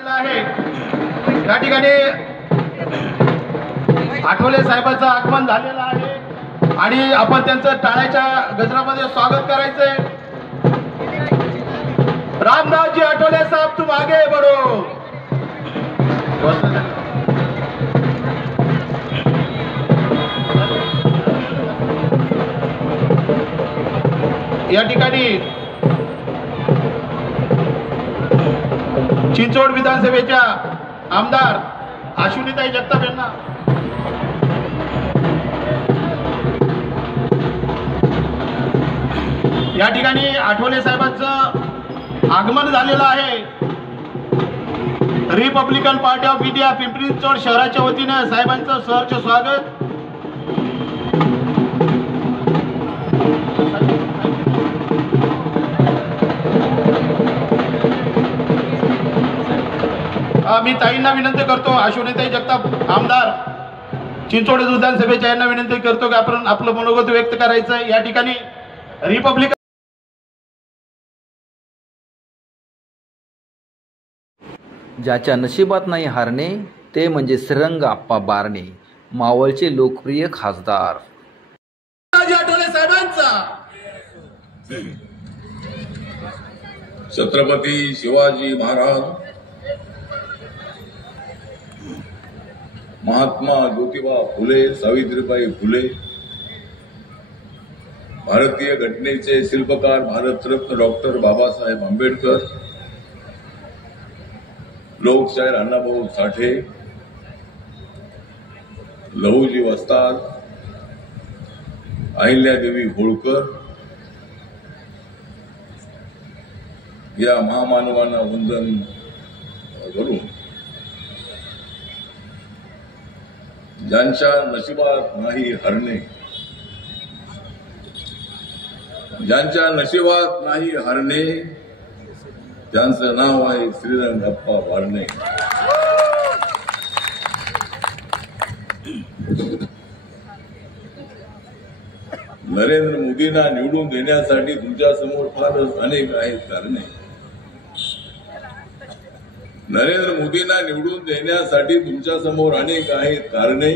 या ठिकाणी आठवले साहेबांचं आगमन झालेलं आहे आणि आपण त्यांचं टाळ्याच्या गजरामध्ये स्वागत करायचंय। रामदासजी आठवले साहब तुम आगे बढ़ो। या ठिकाणी चिंचवड विधानसभेच्या आमदार अश्विनीताई जगताप यांना या ठिकाणी आठवले साहेबांचं आगमन झालेलं आहे। Republican party of India Pimpri Chinchwad शहराच्या वतीने साहेबांचं सहर्ष स्वागत। मी ताईंना विनंती करतो, अश्विनीताई जगताप आमदार चिंचवड विधानसभेच्या यांना विनंती करतो की आपण आपलं मनोगत व्यक्त करायचं। या ठिकाणी रिपब्लिक ज्याच्या नशिबात नाही हारणे ते म्हणजे श्रीरंग आप्पा बारणे, मावळचे लोकप्रिय खासदार। आठवले साहेबांचा छत्रपती शिवाजी महाराज, महात्मा ज्योतिबा फुले, सावित्रीबाई फुले, भारतीय घटनेचे शिल्पकार भारतरत्न डॉक्टर बाबासाहेब आंबेडकर, लोकशाहीर अण्णाभाऊ साठे, लहुजी वस्ताद, अहिल्यादेवी होळकर या महामानवांना वंदन करून ज्यांच्या नशिबात नाही हरणे, ज्यांच्या नशिबात नाही हरणे त्यांचं नाव आहे श्रीरंग आप्पा बारणे। नरेंद्र मोदींना निवडून देण्यासाठी तुमच्या समोर फारच अनेक आहेत कारणे। नरेंद्र मोदींना निवडून देण्यासाठी तुमच्या समोर अनेक आहेत कारणे।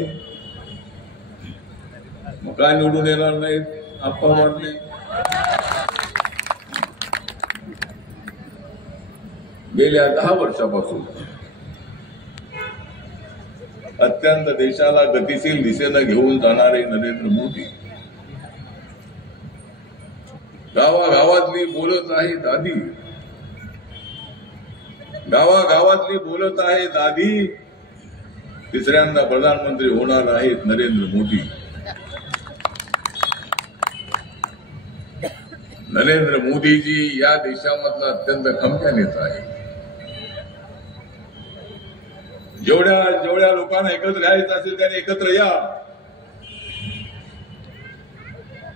मग का निवडून येणार नाहीत आप्पा बारणे? गेल्या 10 वर्षापासून अत्यंत देशाला गतिशील दिशेनं घेऊन जाणारे नरेंद्र मोदी गावागावातली बोलत आहे दादी, गावागावातली बोलत आहे दादी, तिसऱ्यांदा प्रधानमंत्री होणार आहेत नरेंद्र मोदी। नरेंद्र मोदीजी या देशामधला अत्यंत खमक्या नेता आहे। जेवढ्या लोकांना एकत्र यायचं असेल त्याने एकत्र या,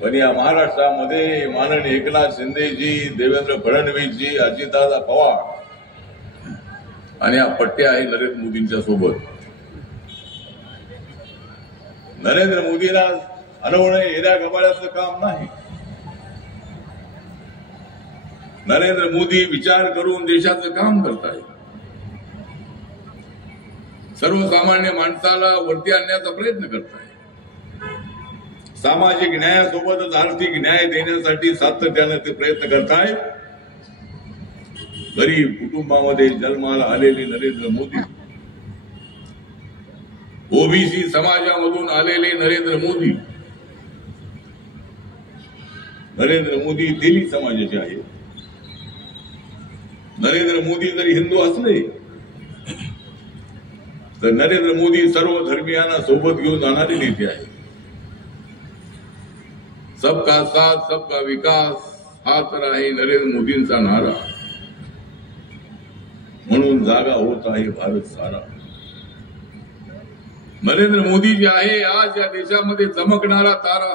पण या महाराष्ट्रामध्ये माननीय एकनाथ शिंदेजी, देवेंद्र फडणवीसजी, अजितदादा पवार आणि या पट्ट्या आहे नरेंद्र मोदींच्या सोबत। नरेंद्र मोदींना हरवणे येण्या गबाळ्याचं काम नाही। नरेंद्र मोदी विचार करून देशाचं काम करतायत। सर्वसामान्य माणसाला वरती आणण्याचा प्रयत्न करतायत। सामाजिक न्यायासोबतच आर्थिक न्याय देण्यासाठी सातत्याने ते प्रयत्न करतायत। गरीब कुटुंबामध्ये जन्माला आलेले नरेंद्र मोदी, ओबीसी समाजामधून आलेले नरेंद्र मोदी, नरेंद्र मोदी तेली समाजाचे आहेत। नरेंद्र मोदी जरी हिंदू असले तर नरेंद्र मोदी सर्व धर्मियांना सोबत घेऊन जाणारे नेते आहेत। सबका साथ सबका विकास हा तर आहे नरेंद्र मोदींचा नारा, म्हणून जागा होत आहे भारत सारा। नरेंद्र मोदी जे आहे आज या देशामध्ये चमकणारा तारा,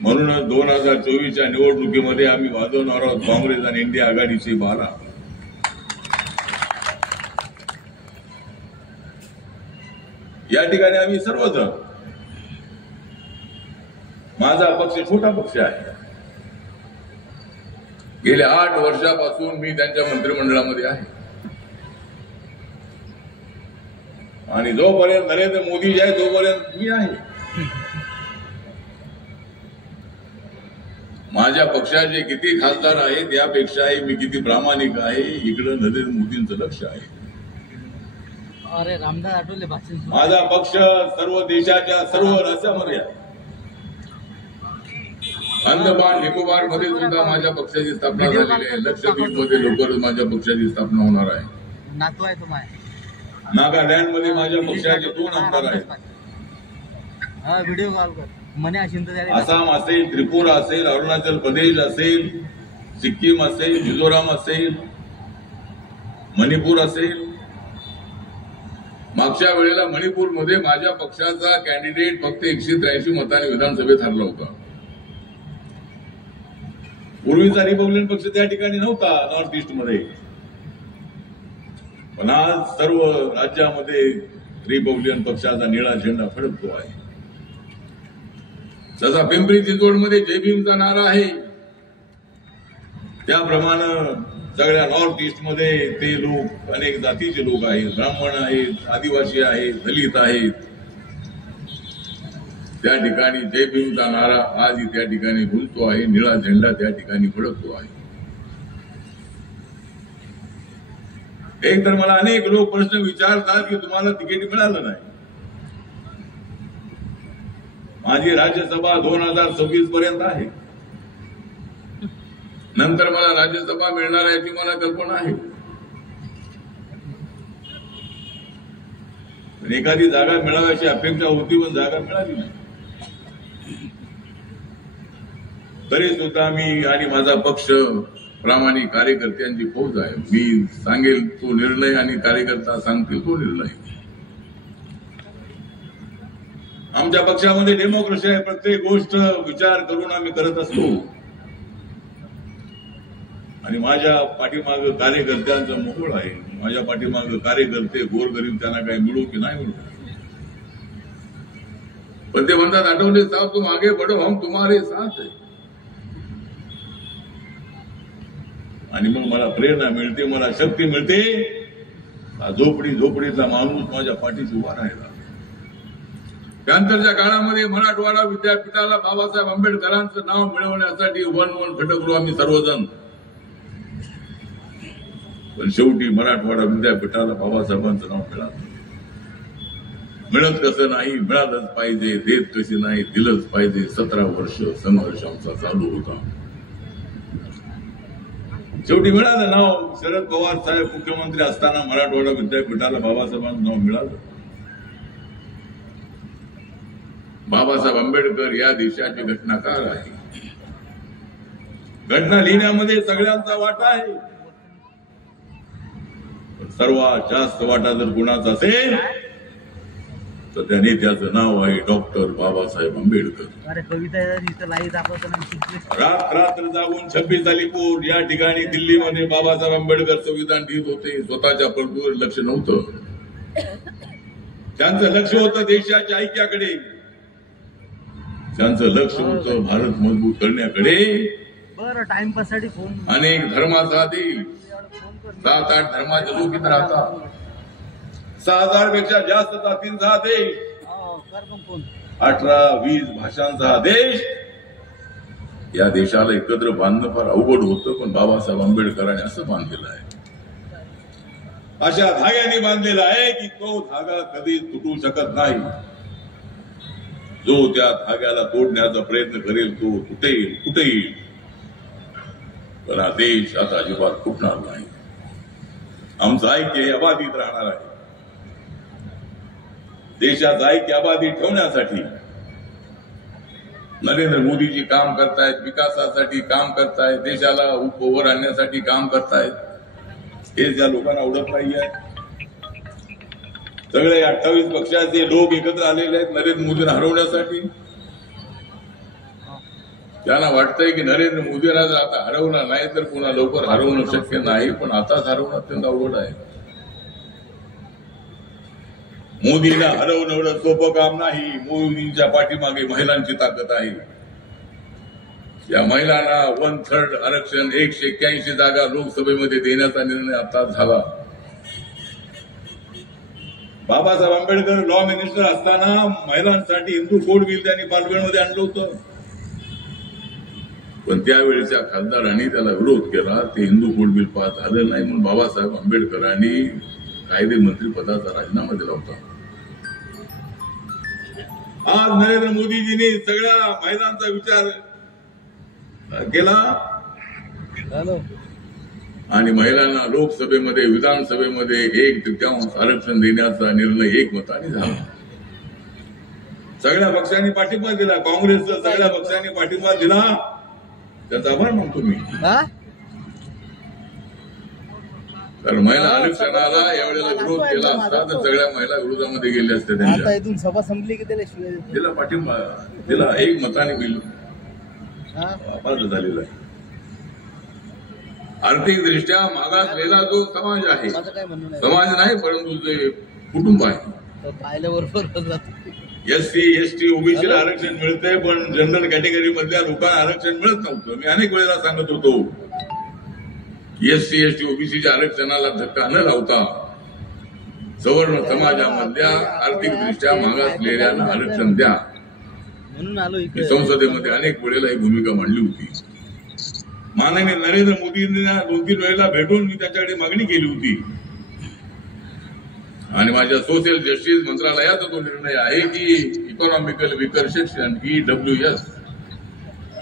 म्हणूनच 2024च्या निवडणुकीमध्ये आम्ही वाजवणार आहोत काँग्रेस आणि इंडिया आघाडीची बारा। या ठिकाणी आम्ही सर्वजण, माझा पक्ष छोटा पक्ष आहे, गेल्या 8 वर्षापासून मी त्यांच्या मंत्रिमंडळामध्ये आहे आणि जोपर्यंत नरेंद्र मोदी आहे तोपर्यंत मी आहे. माझ्या पक्षाचे किती खासदार आहेत यापेक्षाही मी किती प्रामाणिक आहे इकडे नरेंद्र मोदींचं लक्ष आहे. अरे रामदास आठवले भाषण. माझा पक्ष सर्व देशाच्या सर्व राज्यामध्ये आहे. अंदमान निकोबार मध्ये सुद्धा माझ्या पक्षाची स्थापना झालेली आहे. लक्षद्वीप मध्ये लवकरच माझ्या पक्षाची स्थापना होणार आहे. नातू आहे तुम्हाला. नागालँड मध्ये माझ्या पक्षाचे 2 आमदार आहेत. हा व्हिडिओ कॉल कर म्हणे अशिंद. आसाम असेल, त्रिपुरा असेल, अरुणाचल प्रदेश असेल, सिक्कीम असेल, मिझोराम असेल, मणिपूर असेल. मागच्या वेळेला मणिपूरमध्ये माझ्या पक्षाचा कॅन्डिडेट फक्त 183 मतांनी विधानसभेत हरला होता. पूर्वीचा रिपब्लिकन पक्ष त्या ठिकाणी नव्हता नॉर्थ ईस्ट मध्ये, पण आज सर्व राज्यामध्ये रिपब्लिकन पक्षाचा निळा झेंडा फडकतो आहे. जसा पिंपरी चिंचवडमध्ये जय भीमचा नारा आहे त्याप्रमाणे सगळ्या नॉर्थ ईस्ट मध्ये ते लोक अनेक जातीचे लोक आहेत. ब्राह्मण आहेत, आदिवासी आहेत, दलित आहेत. त्या ठिकाणी जय भीमचा नारा आजही त्या ठिकाणी घुलतो आहे. निळा झेंडा त्या ठिकाणी फडकतो आहे. एक तर मला अनेक लोक प्रश्न विचारतात की तुम्हाला तिकीट मिळालं नाही. माझी राज्यसभा 2026 पर्यंत आहे. नंतर मला राज्यसभा मिळणार आहे याची मला कल्पना आहे. पण एखादी जागा मिळाव्याची अपेक्षा होती पण जागा मिळाली नाही. तरी सुद्धा मी आणि माझा पक्ष प्रामाणिक कार्यकर्त्यांची फौज आहे. मी सांगेल तो निर्णय आणि कार्यकर्ता सांगतील तो निर्णय. आमच्या पक्षामध्ये डेमोक्रेसी आहे. प्रत्येक गोष्ट विचार करून आम्ही करत असतो आणि माझ्या पाठीमाग कार्यकर्त्यांचं मोहोळ आहे. माझ्या पाठीमाग कार्यकर्ते गोरगरीब त्यांना काही मिळू की नाही मिळू, पण ते म्हणतात आठवले साहब तुम आगे बढ़ो हम तुम्हारे साथ है. आणि मग मला प्रेरणा मिळते, मला शक्ती मिळते. झोपडीतला माणूस माझ्या पाठीशी उभा राहिला. त्यानंतरच्या काळामध्ये मराठवाडा विद्यापीठाला बाबासाहेब आंबेडकरांचं नाव मिळवण्यासाठी वन खटकलो आम्ही सर्वजण. पण शेवटी मराठवाडा विद्यापीठाला बाबासाहेबांचं नाव मिळालं. मिळत कसं नाही, मिळालंच पाहिजे. देत कशी नाही, दिलंच पाहिजे. 17 वर्ष संघर्ष आमचा चालू होता. शेवटी मिळालं नाव. शरद पवार साहेब मुख्यमंत्री असताना मराठवाडा विद्यापीठाला बाबासाहेबांचं नाव मिळालं. बाबासाहेब आंबेडकर या देशाचे घटनाकार आहे. घटना लिहिण्यामध्ये सगळ्यांचा वाटा आहे. सर्वात जास्त वाटा जर कुणाचा असेल तर त्या नेत्याचं नाव आहे डॉक्टर बाबासाहेब आंबेडकर. रात्र जागून 26 अलीपूर या ठिकाणी दिल्लीमध्ये बाबासाहेब आंबेडकर संविधान लिहित होते. स्वतःच्या प्रभूवर लक्ष नव्हतं. त्यांचं लक्ष होतं देशाच्या ऐक्याकडे. त्यांचं लक्ष होतं भारत मजबूत करण्याकडे. बरं टाइमपाससाठी फोन. अनेक धर्माचा देश, 7-8 धर्माचे लोक इथे राहतात. 6,000 पेक्षा जास्त जातींचा देश, 18-20 भाषांचा देश. या देशाला एकत्र बांधणं फार अवघड होतं, पण बाबासाहेब आंबेडकरांनी असं बांधलेलं आहे. अशा धाग्याने बांधलेला आहे की तो धागा कधी तुटू शकत नाही. जो त्या धाग्याला तोडण्याचा प्रयत्न करेल तो तुटेल, कुठेही. पण हा देश आता अजिबात फुटणार नाही. आमचं ऐक्य हे अबाधित राहणार आहे. देशाचं ऐक्य अबाधित ठेवण्यासाठी नरेंद्र मोदीजी काम करतायत, विकासासाठी काम करतायत, देशाला वर आणण्यासाठी काम करतायत. हे ज्या लोकांना आवडत नाहीये. सगळे 28 पक्षाचे लोक एकत्र आलेले आहेत नरेंद्र मोदींना हरवण्यासाठी. त्यांना वाटतंय की नरेंद्र मोदींना जर आता हरवलं नाही तर पुन्हा लवकर हरवणं शक्य नाही, पण आताच हरवणं अत्यंत अवघड आहे. मोदींना हरवणं एवढं सोपं काम नाही. मोदींच्या पाठीमागे महिलांची ताकद आहे. या महिलांना 1/3 आरक्षण 181 जागा लोकसभेमध्ये देण्याचा निर्णय आता झाला. बाबासाहेब आंबेडकर लॉ मिनिस्टर असताना महिलांसाठी हिंदू कोड बिल त्यांनी पार्लमेंटमध्ये आणलं होतं, पण त्यावेळेच्या खासदारांनी त्याला विरोध केला. ते हिंदू कोड बिल पास झालं नाही म्हणून बाबासाहेब आंबेडकरांनी कायदे मंत्री पदाचा राजीनामा दिला होता. आज नरेंद्र मोदीजींनी सगळ्या महिलांचा विचार केला आणि महिलांना लोकसभेमध्ये विधानसभेमध्ये 1/3 आरक्षण देण्याचा निर्णय एकमताने झाला. सगळ्या पक्षांनी पाठिंबा दिला, काँग्रेसचा सगळ्या पक्षांनी पाठिंबा दिला, त्याचा आभार मानतो मी. कारण महिला आरक्षणाला यावेळेला विरोध केला असता तर सगळ्या महिला विरोधामध्ये गेल्या असत्या. त्यांच्या इथून सभा संपली की त्याला दिला पाठिंबा दिला, एकमताने बिल पास झालेला आहे. आर्थिकदृष्ट्या मागासलेला जो समाज आहे, समाज नाही परंतु जे कुटुंब आहे, SC ST OBC ला आरक्षण मिळतंय पण जनरल कॅटेगरी मधल्या लोकांना आरक्षण मिळत नव्हतं. मी अनेक वेळेला सांगत होतो SC ST OBCच्या आरक्षणाला धक्का न लावता सवर्ण समाजामधल्या आर्थिकदृष्ट्या मागासलेल्यांना आरक्षण द्या. संसदेमध्ये अनेक वेळेला ही भूमिका मांडली होती. माननीय नरेंद्र मोदींना 2-3 वेळेला भेटून मी त्याच्याकडे मागणी केली होती आणि माझ्या सोशल जस्टिस मंत्रालयाचा तो निर्णय आहे की इकॉनॉमिकल विकर सेक्शन EWS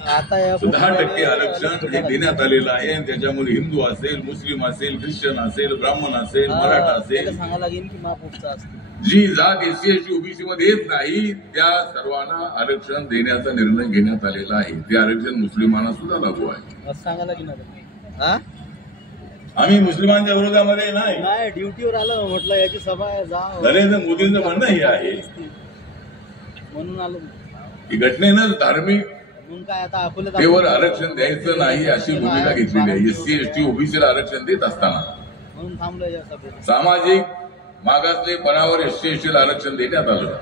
10% आरक्षण हे देण्यात आलेलं आहे आणि त्याच्यामध्ये हिंदू असेल, मुस्लिम असेल, ख्रिश्चन असेल, ब्राह्मण असेल, मराठा असेल, जी जात SC ST OBC मध्ये येत नाही त्या सर्वांना आरक्षण देण्याचा निर्णय घेण्यात आलेला आहे. ते आरक्षण मुस्लिमांना सुद्धा लागू आहे. आम्ही मुस्लिमांच्या विरोधामध्ये नाही, ड्युटीवर आलं म्हटलं याची सभा जा. नरेंद्र मोदींचं म्हणणं हे आहे म्हणून आलो की घटनेनं धार्मिक काय आता केवळ आरक्षण द्यायचं नाही अशी भूमिका घेतलेली आहे. SC ST OBC ला आरक्षण देत असताना म्हणून थांबलोय या सभेत. सामाजिक मागासलेपणावर SC ST ला आरक्षण देण्यात आलं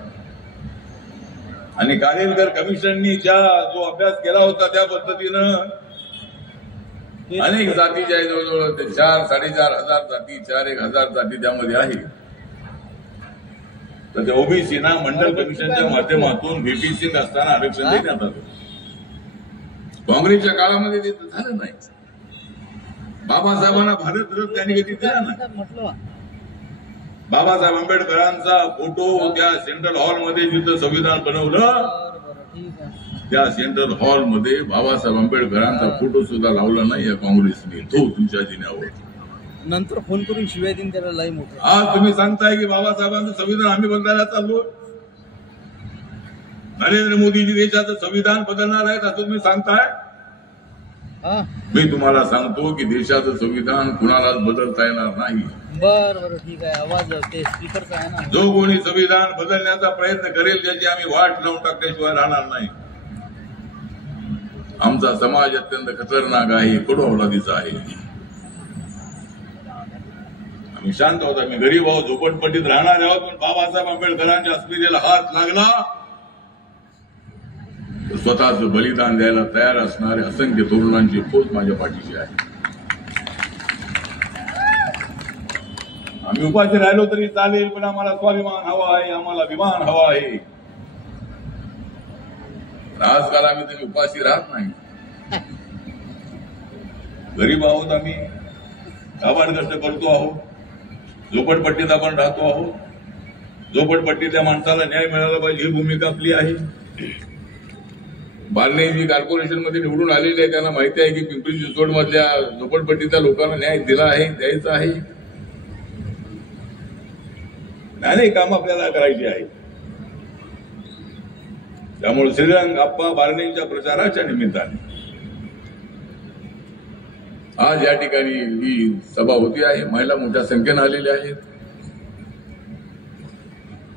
आणि कारेलकर कमिशननी जो अभ्यास केला होता त्या पद्धतीनं अनेक जातीच्या जवळजवळ 4-4.5 हजार जाती, 4-1,000 जाती त्यामध्ये आहे. तर त्या ओबीसीना मंडल कमिशनच्या माध्यमातून VP सिंग असताना आरक्षण देण्यात आलं. काँग्रेसच्या काळामध्ये ते झालं नाही. बाबासाहेबांना भारतरत्न त्यांनी कधी दिला नाही. बाबासाहेब आंबेडकरांचा फोटो त्या सेंट्रल हॉलमध्ये जिथं संविधान बनवलं त्या सेंट्रल हॉलमध्ये बाबासाहेब आंबेडकरांचा फोटो सुद्धा लावला नाही या काँग्रेसने. तो तुमच्या जिन्यावर नंतर फोन करून शिवाय दिन त्याला लय मोठं. आज तुम्ही सांगताय की बाबासाहेबांचं संविधान आम्ही बदलायला चाललो. नरेंद्र मोदीजी देशाचं संविधान बदलणार आहेत असं तुम्ही सांगताय. मी तुम्हाला सांगतो की देशाचं संविधान कुणालाच बदलता येणार नाही. बरं ठीक आहे. आवाज ते स्पीकरचा आहे ना. जो कोणी संविधान बदलण्याचा प्रयत्न करेल त्याची आम्ही वाट लावून टाकल्याशिवाय राहणार नाही. आमचा समाज अत्यंत खतरनाक आहे, कडू अवलादीचा आहे. आम्ही शांत आहोत, आम्ही गरीब आहोत, झोपडपट्टीत राहणार आहोत. पण बाबासाहेब आंबेडकरांच्या अस्मितेला हात लागला तर स्वतःचं बलिदान द्यायला तयार असणारे असंख्य तरुणांची फौज माझ्या पाठीशी आहे. आम्ही उपाशी राहिलो तरी चालेल पण आम्हाला स्वाभिमान हवा आहे, आम्हाला अभिमान हवा आहे. आजकाल आम्ही तरी उपाशी राहत नाही. गरीब आहोत, आम्ही काबाड कष्ट करतो आहोत, झोपडपट्टीत आपण राहतो आहोत. झोपडपट्टीतल्या माणसाला न्याय मिळाला पाहिजे ही भूमिका आपली आहे. बालने जी कॉर्पोरेशन मध्ये निवडून आलेली आहे त्यांना माहिती आहे की पिंपरी चिंचवड मधल्या झोपडपट्टीच्या लोकांना न्याय दिला आहे, द्यायचा आहे. नाही काम आपल्याला करायची आहे. त्यामुळे श्रीरंग आप्पा बारणेंच्या प्रचाराच्या निमित्ताने आज या ठिकाणी ही सभा होती आहे. महिला मोठ्या संख्येने आलेल्या आहेत.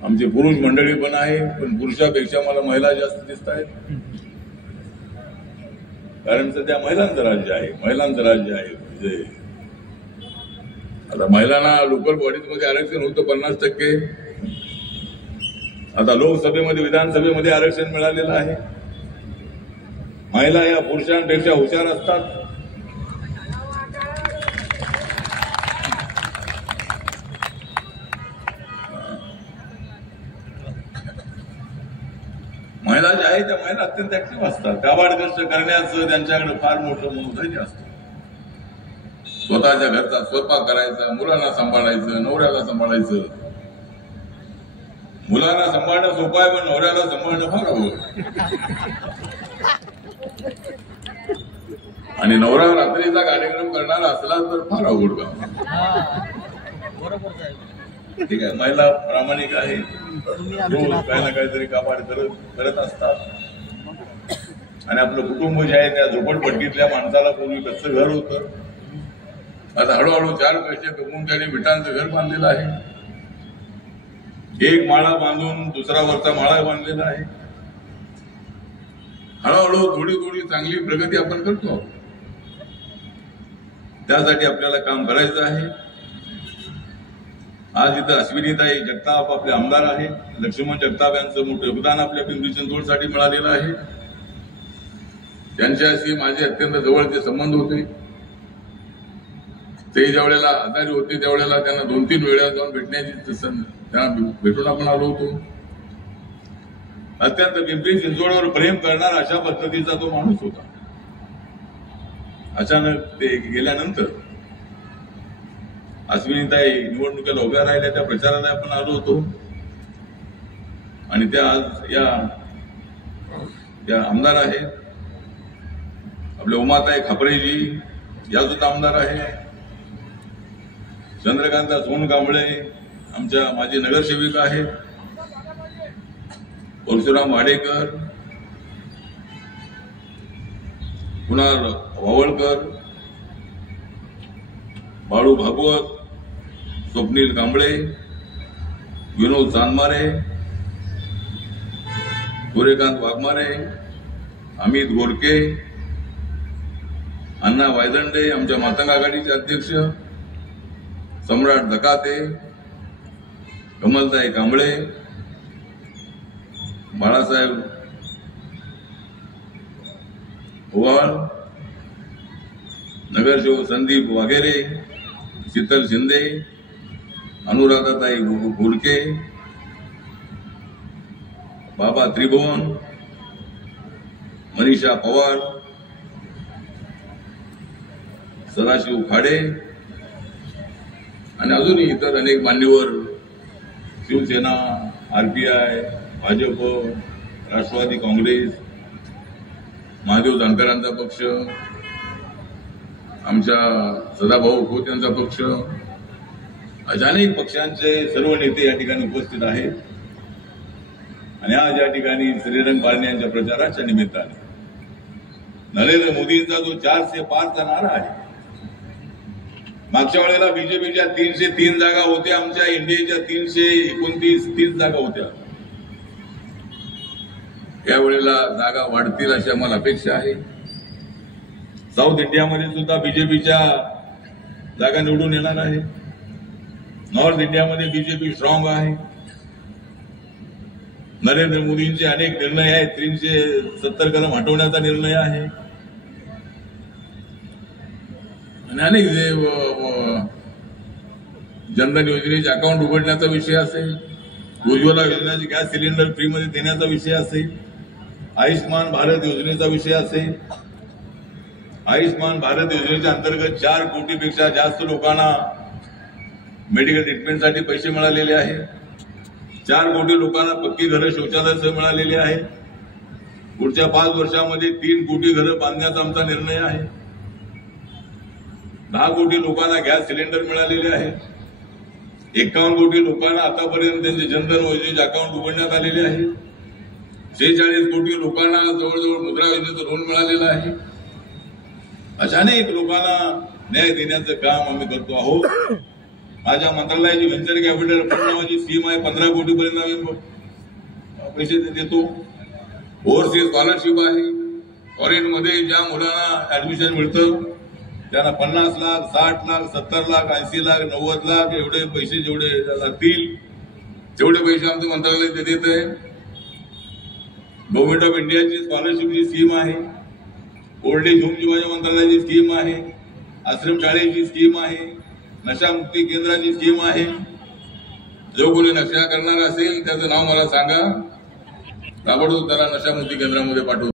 आमची पुरुष मंडळी पण आहे पण पुरुषापेक्षा मला महिला जास्त दिसत आहेत. कारण सध्या महिलांचं राज्य आहे, महिलांचं राज्य आहे. म्हणजे आता महिलांना लोकल बॉडीजमध्ये आरक्षण होतं 50%. आता लोकसभेमध्ये विधानसभेमध्ये आरक्षण मिळालेलं आहे. महिला या पुरुषांपेक्षा हुशार असतात. महिला ज्या आहेत त्या महिला अत्यंत ऍक्टिव्ह असतात. काबाड कष्ट करण्याचं त्यांच्याकडे फार मोठं मनोधैर्य असतं. स्वतःच्या घरचा स्वयंपाक करायचा, मुलांना सांभाळायचं, नवऱ्याला सांभाळायचं. मुलांना सांभाळणं सोपं आहे, पण नवऱ्याला सांभाळणं फार अवघड. आणि नवरा रात्रीचा कार्यक्रम करणारा असला तर फार अवघड काम. बरोबर आहे. ठीक आहे, महिला प्रामाणिक आहे, रोज काही ना काहीतरी काबाड करत असतात. आणि आपलं कुटुंब जे आहे त्या झोपडपट्टीतल्या माणसाला पूर्वी कच्चं घर होतं, आता हळूहळू 4 पैसे कमवून त्याने विटांचं घर बांधलेलं आहे. एक माळा बांधून दुसरा वरचा माळा बांधलेला आहे. हळूहळू थोडी थोडी चांगली प्रगती आपण करतो. त्यासाठी आपल्याला काम करायचं आहे. आज इथं अश्विनीताई जगताप आपले आमदार आहेत. लक्ष्मण जगताप यांचं मोठं योगदान आपल्या पिंपरी चिंचवडसाठी मिळालेलं आहे. त्यांच्याशी माझे अत्यंत जवळचे संबंध होते. ते ज्यावेळेला आजारी होते त्यावेळेला त्यांना 2-3 वेळा जाऊन भेटण्याची त्यांना भेटून आपण आलो होतो. अत्यंत पिंपरी चिंचवडवर प्रेम करणारा अशा पद्धतीचा तो माणूस होता. अचानक ते गेल्यानंतर अश्विनीताई निवडणुकीला उभ्या राहिल्या, त्या प्रचाराला आपण आलो होतो. आणि त्या आज या आमदार आहेत. आपले उमाताई खापरेजी या सुद्धा आमदार आहे. चंद्रकांता सोनकांबळे आमच्या माजी नगरसेविका आहेत. परशुराम वाडेकर, कुणाल वावळकर, बाळू भागवत, स्वप्नील कांबळे, विनोद चांदमारे, सूर्यकांत वाघमारे, अमित गोरके, अण्णा वायदंडे आमच्या मातंग आघाडीचे अध्यक्ष, सम्राट दकाते, कमलताई कांबळे, बाळासाहेब ओवाळ, नगरसेवक संदीप वाघेरे, शीतल शिंदे, अनुराधाताई घोडके, बाबा त्रिभुवन, मनीषा पवार, सदाशिव खाडे आणि अजूनही इतर अनेक मान्यवर, शिवसेना, आरपीआय, भाजप, राष्ट्रवादी काँग्रेस, महादेव जानकरांचा पक्ष, आमच्या सदाभाऊ खोत यांचा पक्ष, अनेक पक्षांचे सर्व नेते या ठिकाणी उपस्थित आहेत. आणि आज या ठिकाणी श्रीरंग बारणे यांच्या प्रचाराच्या निमित्ताने नरेंद्र मोदींचा जो 400 पारचा नारा आहे. मागच्या वेळेला बीजेपीच्या 303 जागा होत्या, आमच्या इंडियाच्या 329 जागा होत्या. यावेळेला जागा वाढतील अशी आम्हाला अपेक्षा आहे. साऊथ इंडियामध्ये सुद्धा बीजेपीच्या जागा निवडून येणार आहे. नॉर्थ इंडियामध्ये बीजेपी स्ट्रॉंग आहे. नरेंद्र मोदींचे अनेक निर्णय आहेत. 370 कलम हटवण्याचा निर्णय आहे. आणि अनेक जे जनधन योजनेचे अकाउंट उघडण्याचा विषय असेल, उज्ज्वला योजनेचे गॅस सिलेंडर फ्रीमध्ये देण्याचा विषय असेल, आयुष्मान भारत योजनेचा विषय असेल. आयुष्मान भारत योजनेच्या अंतर्गत 4 कोटीपेक्षा जास्त लोकांना मेडिकल ट्रीटमेंटसाठी पैसे मिळालेले आहेत. 4 कोटी लोकांना पक्की घरं शौचालयासह मिळालेली आहेत. पुढच्या 5 वर्षामध्ये 3 कोटी घरं बांधण्याचा आमचा निर्णय आहे. 10 कोटी लोकांना गॅस सिलेंडर मिळालेले आहेत. 51 कोटी लोकांना आतापर्यंत त्यांचे जनधन योजनेचे अकाउंट उघडण्यात आलेले आहे. 46 कोटी लोकांना जवळजवळ मुद्रा योजनेचं लोन मिळालेलं आहे. अशा अनेक लोकांना न्याय देण्याचं काम आम्ही करतो आहोत. माझ्या मंत्रालयाची व्हेंचर कॅपिटल फंड नावाची स्कीम आहे. 15 कोटीपर्यंत आम्ही पैसे देतो. ओव्हरसीज स्कॉलरशिप आहे. फॉरेनमध्ये ज्या मुलांना ऍडमिशन मिळतं त्यांना 50 लाख, 60 लाख, 70 लाख, 80 लाख, 90 लाख एवढे पैसे जेवढे लागतील तेवढे पैसे आमचं मंत्रालय देत आहे. गव्हर्नमेंट ऑफ इंडियाची स्कॉलरशिपची स्कीम आहे. ओल्ड एज होमची माझ्या मंत्रालयाची स्कीम आहे, आश्रमशाळेची स्कीम आहे, नशामुक्ती केंद्राची स्कीम आहे. जो कोणी नशा करणार असेल त्याचं नाव मला सांगा, ताबडतोब त्याला नशामुक्ती केंद्रामध्ये पाठवू.